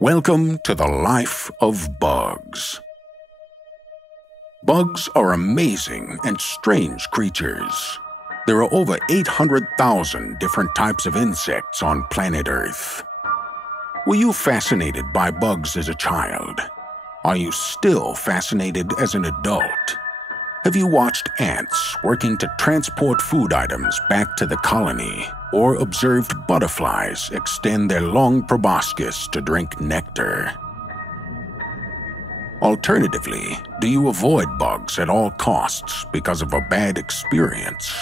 Welcome to the life of bugs. Bugs are amazing and strange creatures. There are over 800,000 different types of insects on planet Earth. Were you fascinated by bugs as a child? Are you still fascinated as an adult? Have you watched ants working to transport food items back to the colony, or observed butterflies extend their long proboscis to drink nectar? Alternatively, do you avoid bugs at all costs because of a bad experience?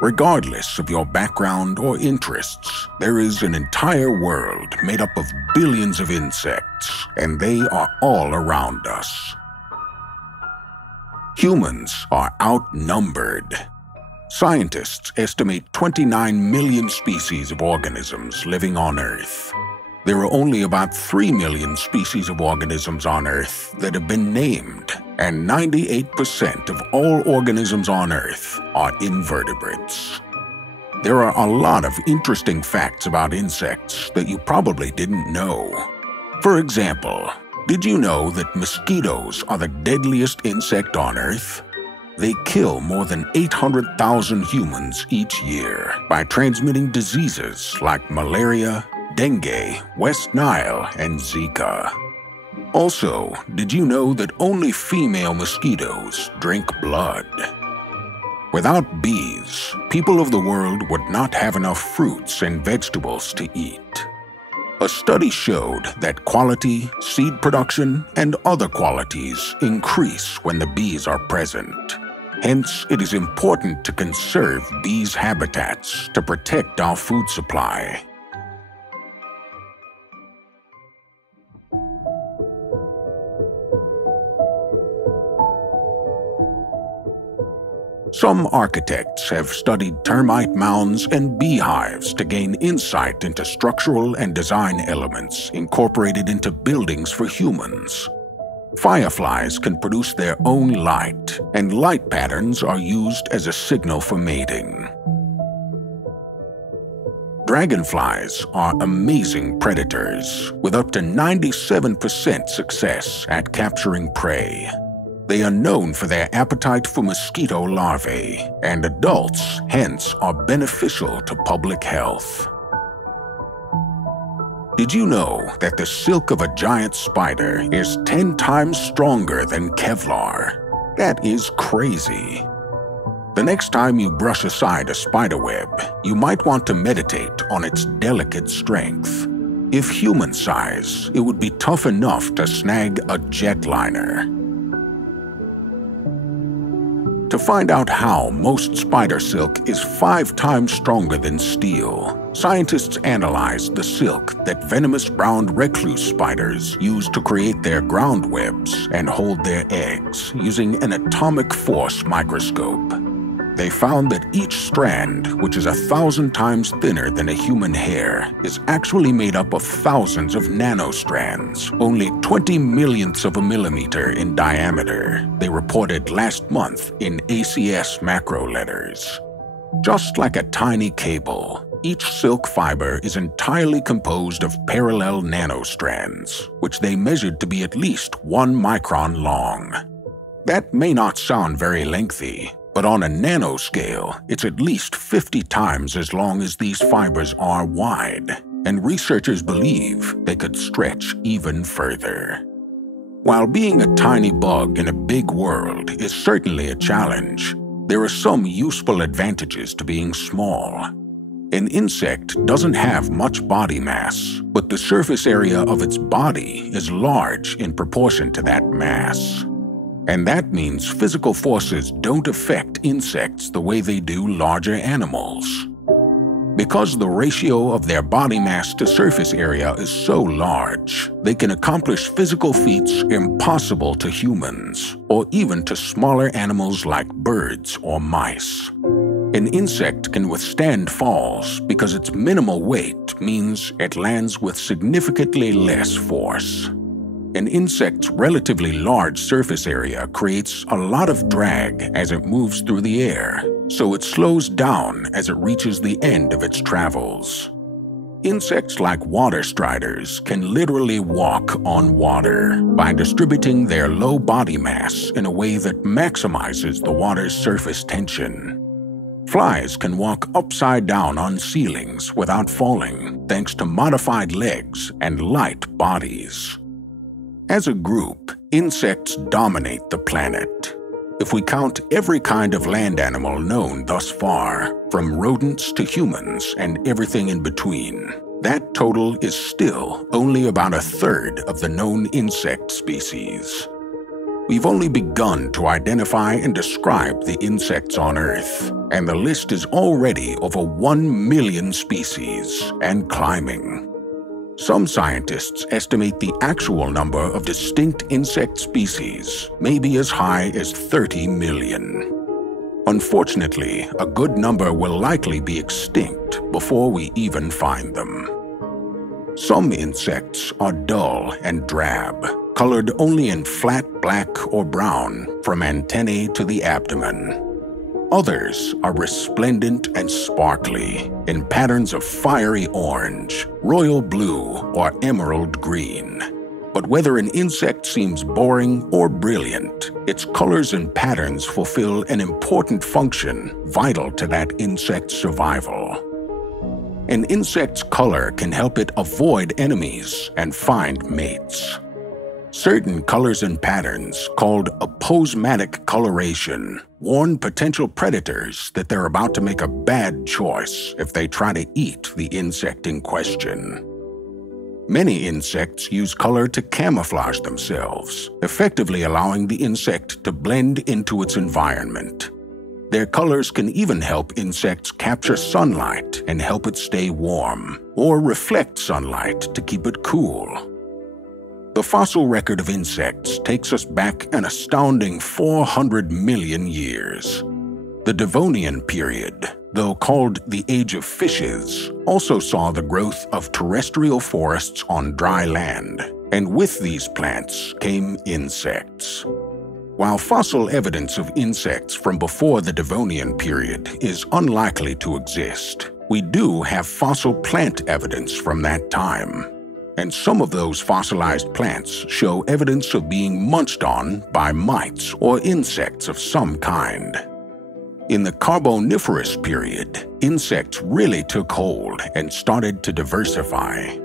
Regardless of your background or interests, there is an entire world made up of billions of insects, and they are all around us. Humans are outnumbered. Scientists estimate 29 million species of organisms living on Earth. There are only about 3 million species of organisms on Earth that have been named, and 98% of all organisms on Earth are invertebrates. There are a lot of interesting facts about insects that you probably didn't know. For example, did you know that mosquitoes are the deadliest insect on Earth? They kill more than 800,000 humans each year by transmitting diseases like malaria, dengue, West Nile, and Zika. Also, did you know that only female mosquitoes drink blood? Without bees, people of the world would not have enough fruits and vegetables to eat. A study showed that quality, seed production, and other qualities increase when the bees are present. Hence, it is important to conserve bees' habitats to protect our food supply. Some architects have studied termite mounds and beehives to gain insight into structural and design elements incorporated into buildings for humans. Fireflies can produce their own light, and light patterns are used as a signal for mating. Dragonflies are amazing predators, with up to 97% success at capturing prey. They are known for their appetite for mosquito larvae, and adults, hence, are beneficial to public health. Did you know that the silk of a giant spider is 10 times stronger than Kevlar? That is crazy. The next time you brush aside a spider web, you might want to meditate on its delicate strength. If human size, it would be tough enough to snag a jetliner. To find out how most spider silk is 5 times stronger than steel, scientists analyzed the silk that venomous brown recluse spiders use to create their ground webs and hold their eggs using an atomic force microscope. They found that each strand, which is 1,000 times thinner than a human hair, is actually made up of thousands of nanostrands, only 20 millionths of a millimeter in diameter, they reported last month in ACS macro letters. Just like a tiny cable, each silk fiber is entirely composed of parallel nanostrands, which they measured to be at least 1 micron long. That may not sound very lengthy, but on a nanoscale, it's at least 50 times as long as these fibers are wide, and researchers believe they could stretch even further. While being a tiny bug in a big world is certainly a challenge, there are some useful advantages to being small. An insect doesn't have much body mass, but the surface area of its body is large in proportion to that mass. And that means physical forces don't affect insects the way they do larger animals. Because the ratio of their body mass to surface area is so large, they can accomplish physical feats impossible to humans, or even to smaller animals like birds or mice. An insect can withstand falls because its minimal weight means it lands with significantly less force. An insect's relatively large surface area creates a lot of drag as it moves through the air, so it slows down as it reaches the end of its travels. Insects like water striders can literally walk on water by distributing their low body mass in a way that maximizes the water's surface tension. Flies can walk upside down on ceilings without falling thanks to modified legs and light bodies. As a group, insects dominate the planet. If we count every kind of land animal known thus far, from rodents to humans and everything in between, that total is still only about a third of the known insect species. We've only begun to identify and describe the insects on Earth, and the list is already over 1 million species and climbing. Some scientists estimate the actual number of distinct insect species may be as high as 30 million. Unfortunately, a good number will likely be extinct before we even find them. Some insects are dull and drab, colored only in flat black or brown from antennae to the abdomen. Others are resplendent and sparkly in patterns of fiery orange, royal blue, or emerald green. But whether an insect seems boring or brilliant, its colors and patterns fulfill an important function vital to that insect's survival. An insect's color can help it avoid enemies and find mates. Certain colors and patterns, called aposematic coloration, warn potential predators that they're about to make a bad choice if they try to eat the insect in question. Many insects use color to camouflage themselves, effectively allowing the insect to blend into its environment. Their colors can even help insects capture sunlight and help it stay warm, or reflect sunlight to keep it cool. The fossil record of insects takes us back an astounding 400 million years. The Devonian period, though called the Age of Fishes, also saw the growth of terrestrial forests on dry land, and with these plants came insects. While fossil evidence of insects from before the Devonian period is unlikely to exist, we do have fossil plant evidence from that time. And some of those fossilized plants show evidence of being munched on by mites or insects of some kind. In the Carboniferous period, insects really took hold and started to diversify.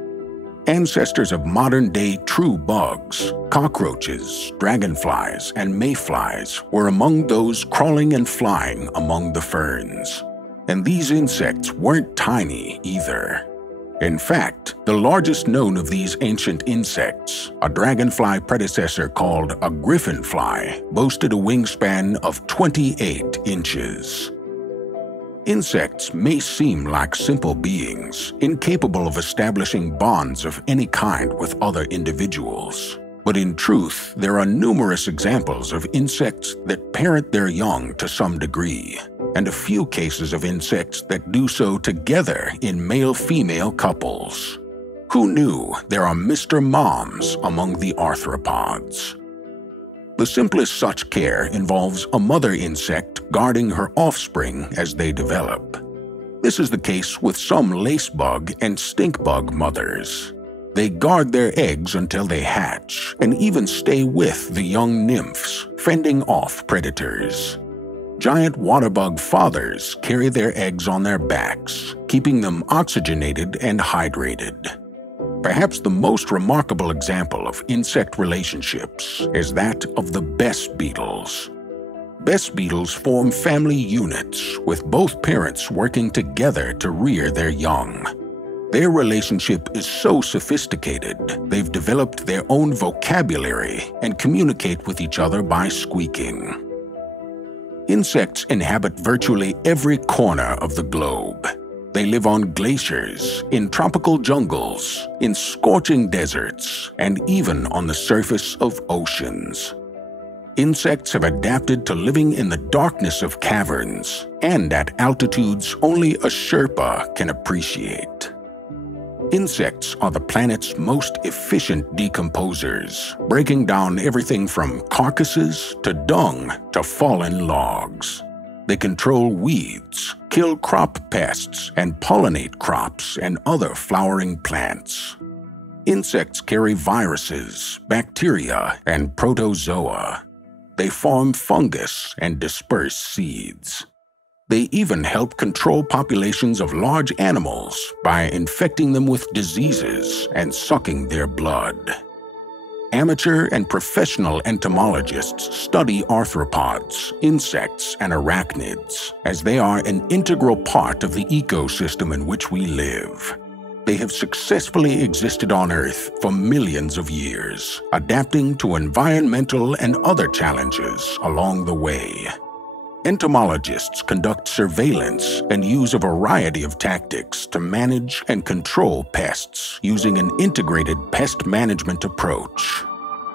Ancestors of modern-day true bugs, cockroaches, dragonflies, and mayflies were among those crawling and flying among the ferns. And these insects weren't tiny either. In fact, the largest known of these ancient insects, a dragonfly predecessor called a griffinfly, boasted a wingspan of 28 inches. Insects may seem like simple beings, incapable of establishing bonds of any kind with other individuals. But in truth, there are numerous examples of insects that parent their young to some degree, and a few cases of insects that do so together in male-female couples. Who knew there are Mr. Moms among the arthropods? The simplest such care involves a mother insect guarding her offspring as they develop. This is the case with some lacebug and stinkbug mothers. They guard their eggs until they hatch and even stay with the young nymphs, fending off predators. Giant waterbug fathers carry their eggs on their backs, keeping them oxygenated and hydrated. Perhaps the most remarkable example of insect relationships is that of the best beetles. Best beetles form family units, with both parents working together to rear their young. Their relationship is so sophisticated, they've developed their own vocabulary and communicate with each other by squeaking. Insects inhabit virtually every corner of the globe. They live on glaciers, in tropical jungles, in scorching deserts, and even on the surface of oceans. Insects have adapted to living in the darkness of caverns and at altitudes only a Sherpa can appreciate. Insects are the planet's most efficient decomposers, breaking down everything from carcasses to dung to fallen logs. They control weeds, kill crop pests, and pollinate crops and other flowering plants. Insects carry viruses, bacteria, and protozoa. They form fungus and disperse seeds. They even help control populations of large animals by infecting them with diseases and sucking their blood. Amateur and professional entomologists study arthropods, insects, and arachnids, as they are an integral part of the ecosystem in which we live. They have successfully existed on Earth for millions of years, adapting to environmental and other challenges along the way. Entomologists conduct surveillance and use a variety of tactics to manage and control pests using an integrated pest management approach.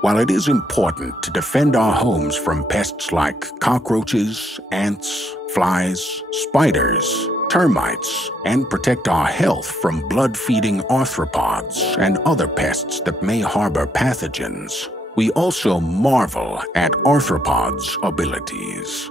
While it is important to defend our homes from pests like cockroaches, ants, flies, spiders, termites, and protect our health from blood-feeding arthropods and other pests that may harbor pathogens, we also marvel at arthropods' abilities.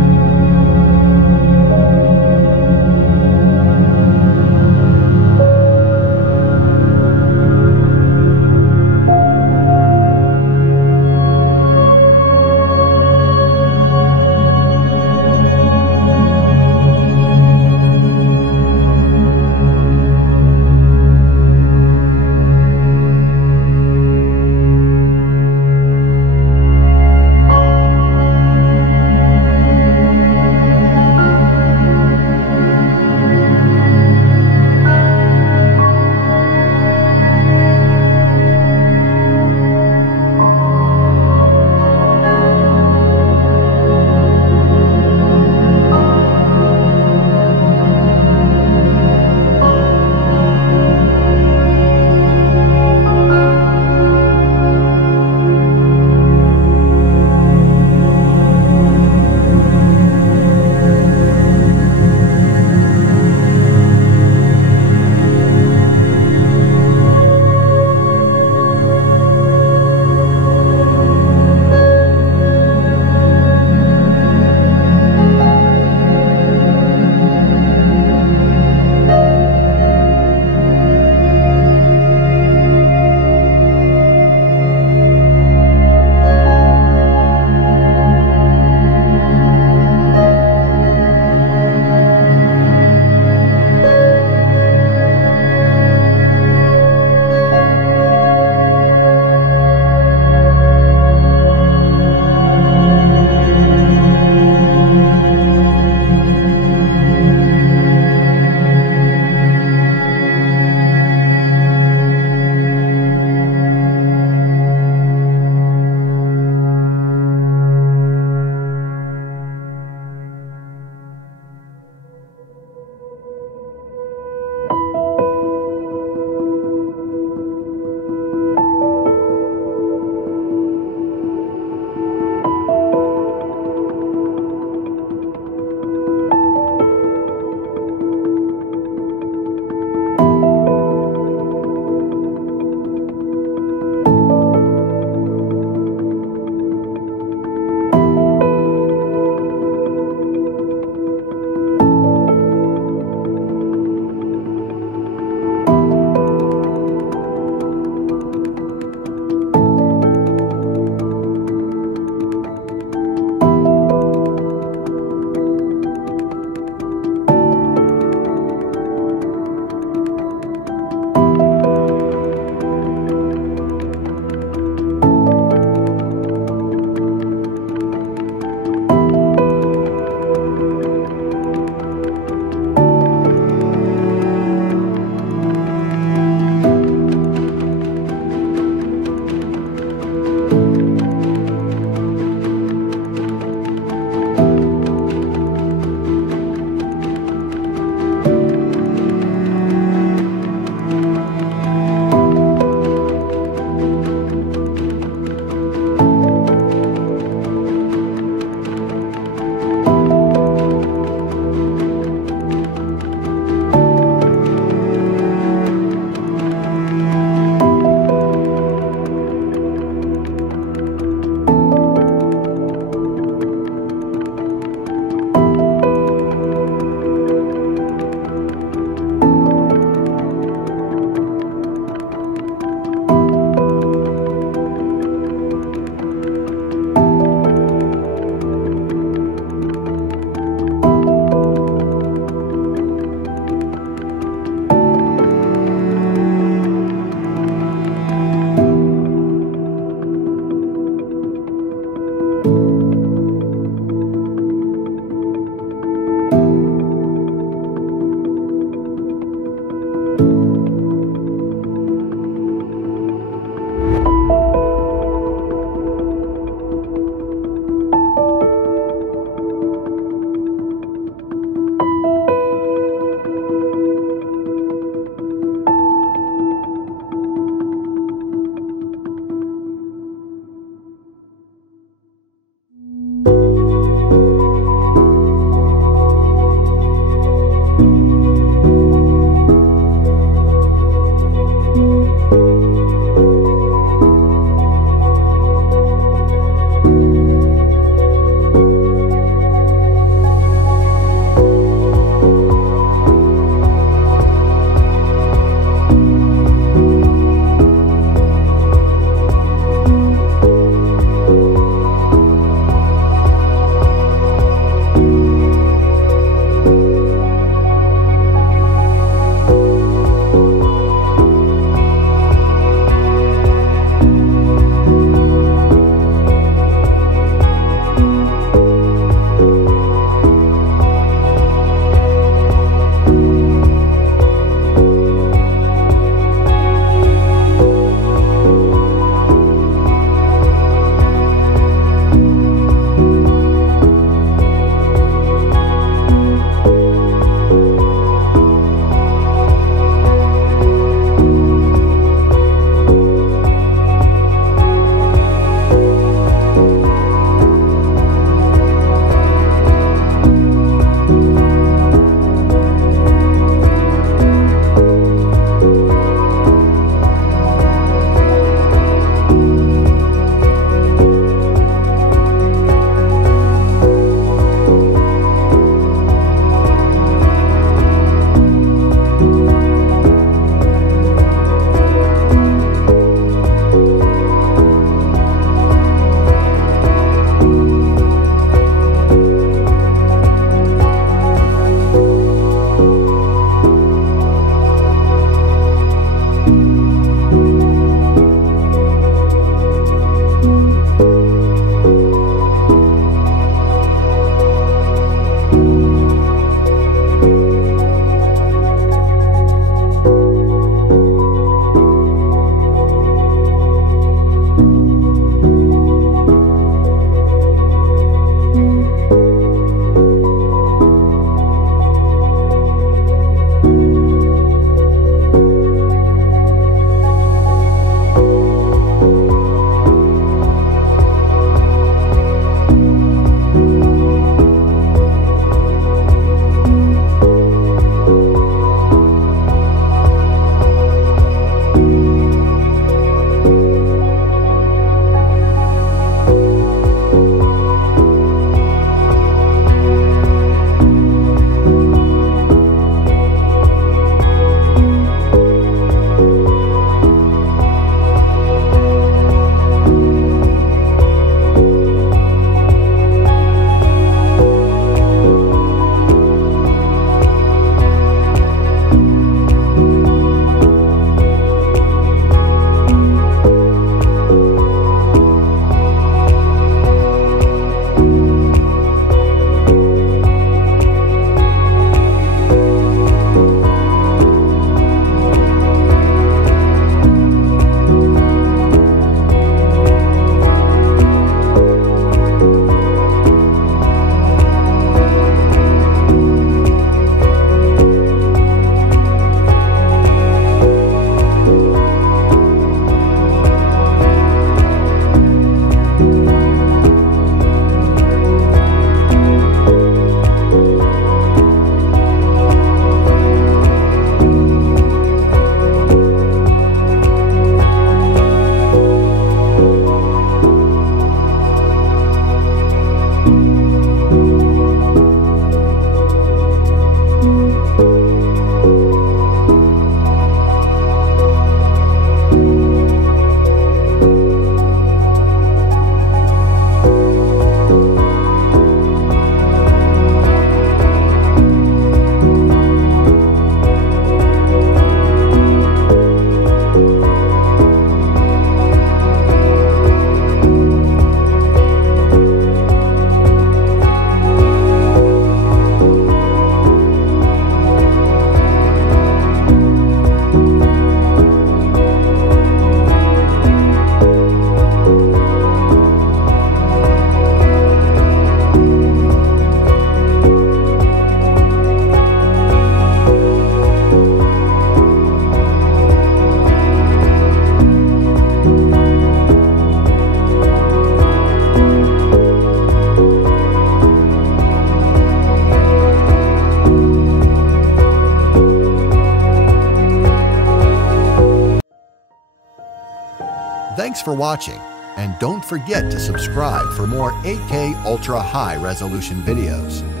Thanks for watching, and don't forget to subscribe for more 8K ultra high resolution videos.